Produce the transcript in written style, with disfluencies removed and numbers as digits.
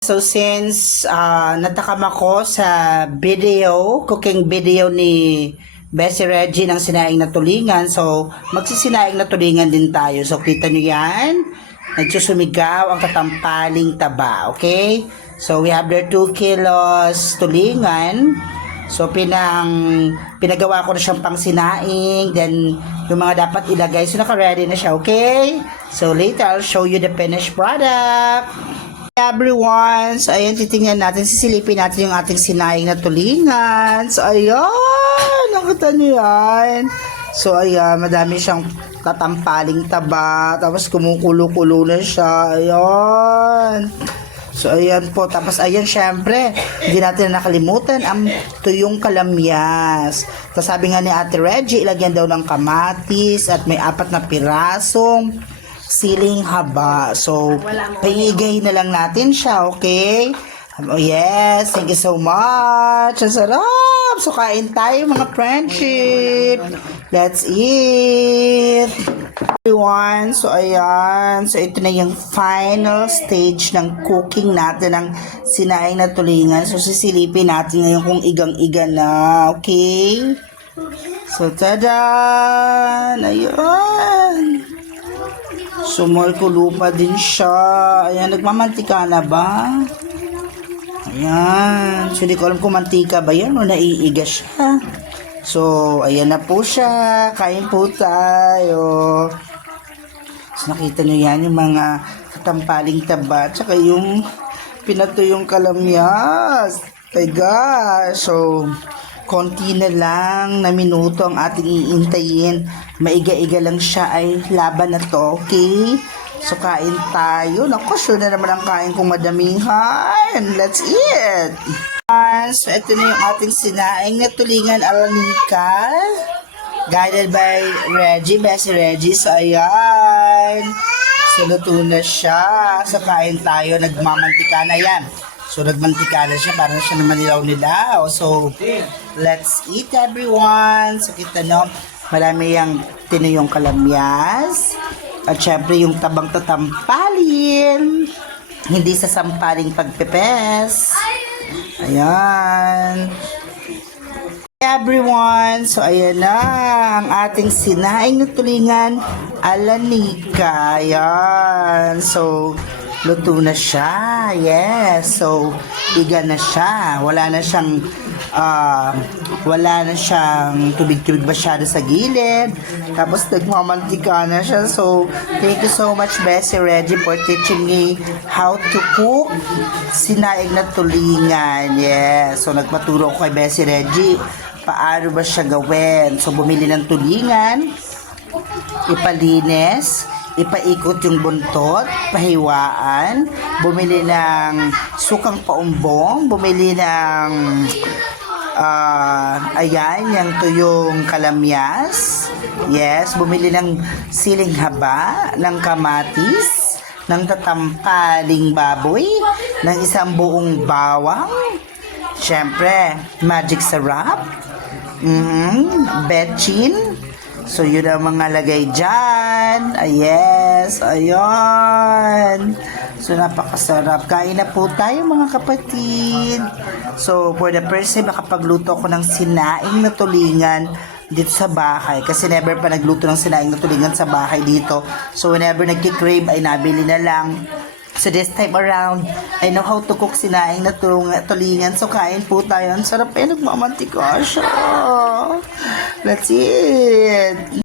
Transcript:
So since natakam ako sa cooking video ni Bessie Reggie ng sinaing na tulingan, so magsisinaing na tulingan din tayo. So kita nyo yan, nagsusumigaw ang katampaling taba, okay? So we have there 2 kilos tulingan. So pinagawa ko na siyang pang sinaing, then yung mga dapat ilagay, so naka-ready na siya, okay? So later I'll show you the finished product. Everyone, so ayan, titingnan natin, sisilipin natin yung ating sinaing na tulingan. So ayan, nakita nyo yan. So ayan, madami siyang tatampaling taba, tapos kumukulo-kulo na siya. Ayan. So ayan po, tapos ayan, syempre hindi natin nakalimutan ang tuyong kalamyas. Tapos sabi nga ni Ate Reggie, ilagyan daw ng kamatis at may 4 na pirasong siling haba. So, paigay na lang natin siya, okay? Oh yes, thank you so much. Ang sarap! So, kain tayo mga friendship. Let's eat! Everyone, so ayan. So, ito na yung final stage ng cooking natin ng sinaing na tulingan. So, sisilipin natin ngayon kung igang-iga na, okay? So, tada! Ayun! Sumulkulo pa din siya. Ayan, nagmamantika na ba? Ayan. So, hindi ko alam kung mantika ba yan o naiiga siya. So, ayan na po siya. Kain po tayo. So, nakita nyo yan, yung mga katampaling taba, tsaka yung pinatuyong kalamyas. My gosh. So, konti na lang na minuto ang ating iintayin. Maiga-iga lang siya, ay laban na to, okay? So, kain tayo. Naku, sure na naman ang kain kong madamihan. Let's eat! So, ito na yung ating sinaing na tulingan alanika. Guided by Bessie Reggie. So, ayan. So, luto na siya. So, kain tayo. Nagmamantika na yan. So, nagmantika na siya. Parang siya naman nilaw-nilaw. So, let's eat, everyone. So, kita no, marami yung tinuyong kalamyas. At syempre, yung tabang tatampalin. Hindi sa sampaling pagpepes. Ayan. Everyone, so ayan na ang ating sinaing na tulingan alanika. Ayan. So, luto na siya. Yes. So, iga na siya. Wala na siyang tubig-tubig masyado sa gilid. Tapos, nagmamantika na siya. So, thank you so much, Bessie Reggie, for teaching me how to cook sinaing na tulingan. Yes. So, nagpaturo ko kay Bessie Reggie paano ba siya gawin. So, bumili ng tulingan, ipalinis, ipaikot yung buntot, pahiwaan, bumili ng sukang paumbong, bumili ng ayan, yung tuyong kalamyas, yes, bumili ng siling haba, ng kamatis, ng tatampaling baboy, ng isang buong bawang, syempre, magic sarap, betchin. So, yun ang mga lagay dyan. Yes, ayun. So, napakasarap. Kain na po tayo mga kapatid. So, for the first time, makapagluto ako ng sinaing na tulingan dito sa bahay. Kasi never pa nagluto ng sinaing na tulingan sa bahay dito. So, whenever nagkikrave ay nabili na lang. So, this time around, I know how to cook sinaing na tulingan. So, kain po tayo. Ang sarap eh, nagmamantika siya. Let's eat!